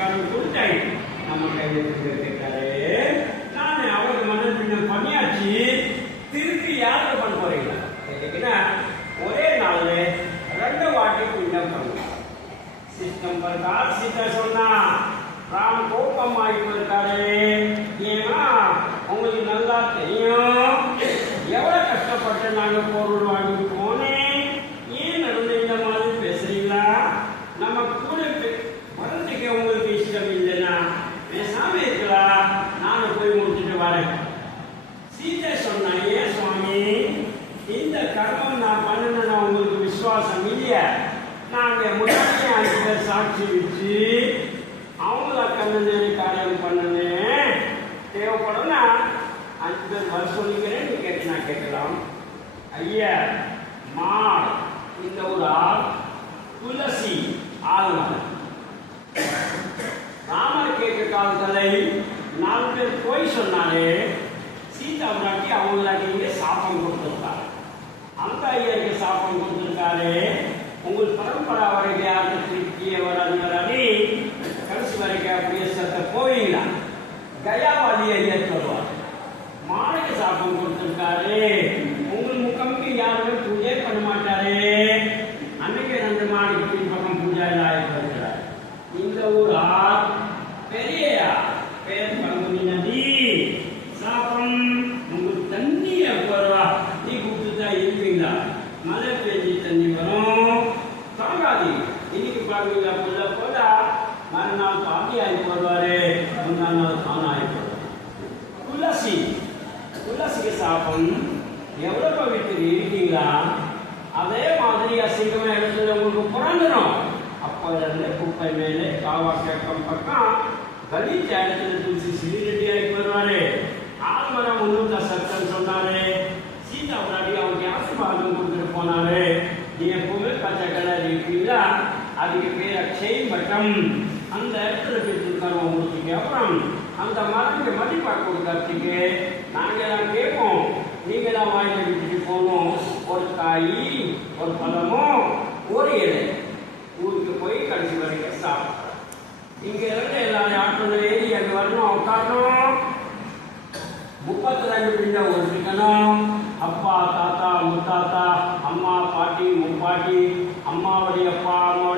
காலம் கொடுத்தாய் நம்ம கையில் கேட்காரு. நான் அவங்க மனப்பின்ன பண்ணியாச்சு, திருப்பி யாருக்கு பண்ண போறீங்களா கேட்டீங்கன்னா ஒரே நாள்ல 2 வாட்டி புண்ணியம் பண்ணலாம். சிஸ்டம் பிரகார் சீதா சொன்னா ராம் கோபமாயிட்டு இருக்காரு. ஏன்னா உங்களுக்கு நல்லா தெரியும் எவ்வளவு கஷ்டப்பட்டு நாங்க பொருள் வாங்கி போனேன். ஏன் நடந்த இந்த மாதிரி பேசுறீங்களா? நம்ம கூட வரதுக்கு உங்களுக்கு இஷ்டம் இல்லைன்னா பேசாம இருக்கலாம், நானும் போய் முடிச்சுட்டு வரேன். சீதை சொன்னா ஏன் சுவாமி இந்த கர்மம் நான் பண்ணணும்னா உங்களுக்கு விசுவாசம் இல்லையா? நாங்க முன்னாடி 5 பேர் சாட்சி வச்சு அவங்கள கண்ணு காரியம் பண்ணுனேன். தேவைப்படும்னா 5 பேர் வர சொல்லிக்கிறேன், நீ கேட்டு நான் கேட்கலாம். ஐயா மார் இந்த ஒரு ஆள், துளசி ஆழ்வார். ராமர் கேட்க காலத்துல 4 பேர் போய் சொன்னாலே சீதா பிராட்டி அவங்களாட்டி சாப்பம் கொடுத்துருக்காரு. அந்த ஐயருக்கு சாப்பம் கொடுத்துருக்காரு. உங்கள் பரம்பரா வரைக்கும் யாருக்கு திருப்தியே வராது, கடைசி வரைக்கும் அப்படியே சத்த போவீங்களா? கயாவாதி ஐயர் சொல்வார். மாலைக்கு சாப்பம் கொடுத்துருக்காரு. உங்கள் முகமுக்கு யாருமே பூஜை பண்ண மாட்டாரு. அன்னைக்கு 2 மாடிக்கு பக்கம் பூஜை ஆயிருக்கிறார். இந்த ஊர் பெரிய பேர் பங்குனி நதி சாப்பம் உங்களுக்கு தண்ணிய போறவா நீ கூப்பிட்டு தான் இருப்பீங்களா? மழை பெஞ்சு தண்ணி வரும் தாங்காது. இன்னைக்கு பாருங்க புள்ள போதா மறுநாள் பாதி ஆகி போடுவாரு, முன்னாள் நாள் தானே ஆகி போடுவார். துளசிக்கு சாப்பம் எவ்வளவு வீட்டுக்கு இருக்கீங்களா? அதே மாதிரி அசிங்கமா இடத்துல உங்களுக்கு பிறந்துடும். அப்ப குப்பை மேலே காவா கேட்கும் பக்கம் கலிச்ச இடத்துல துளசி சிறிரெட்டி ஆகி போடுவாரு. ஆழ்மரம் முன்னூத்த சத்தம் சொன்னாரு. சீதா பிராட்டி அவங்க ஆசீர்வாதம் கொடுத்துட்டு போனாரு. நீ எப்பவுமே பச்சை கலர் இருக்கீங்களா? அதுக்கு பேர் அக்ஷய் மட்டம். அந்த இடத்துல போய் உங்களுக்கு அப்புறம் அந்த மரத்துக்கு மதிப்பா கொடுக்கறதுக்கு நாங்கெல்லாம் கேட்போம். நீங்க தான் வாயில விட்டுட்டு போகணும். ஒரு காய், ஒரு பழமும், ஒரு இலை ஊருக்கு போய் கடைசி வரைக்கும் சாப்பிட்றோம். இங்க இருந்து எல்லாரும் ஆட்டோல ஏறி அங்கே வரணும், உட்காரணும். 32 பிள்ளை ஒருக்கணும். அப்பா, தாத்தா, முத்தாத்தா, அம்மா, பாட்டி, முப்பாட்டி, அம்மாவுடைய அப்பா, அம்மா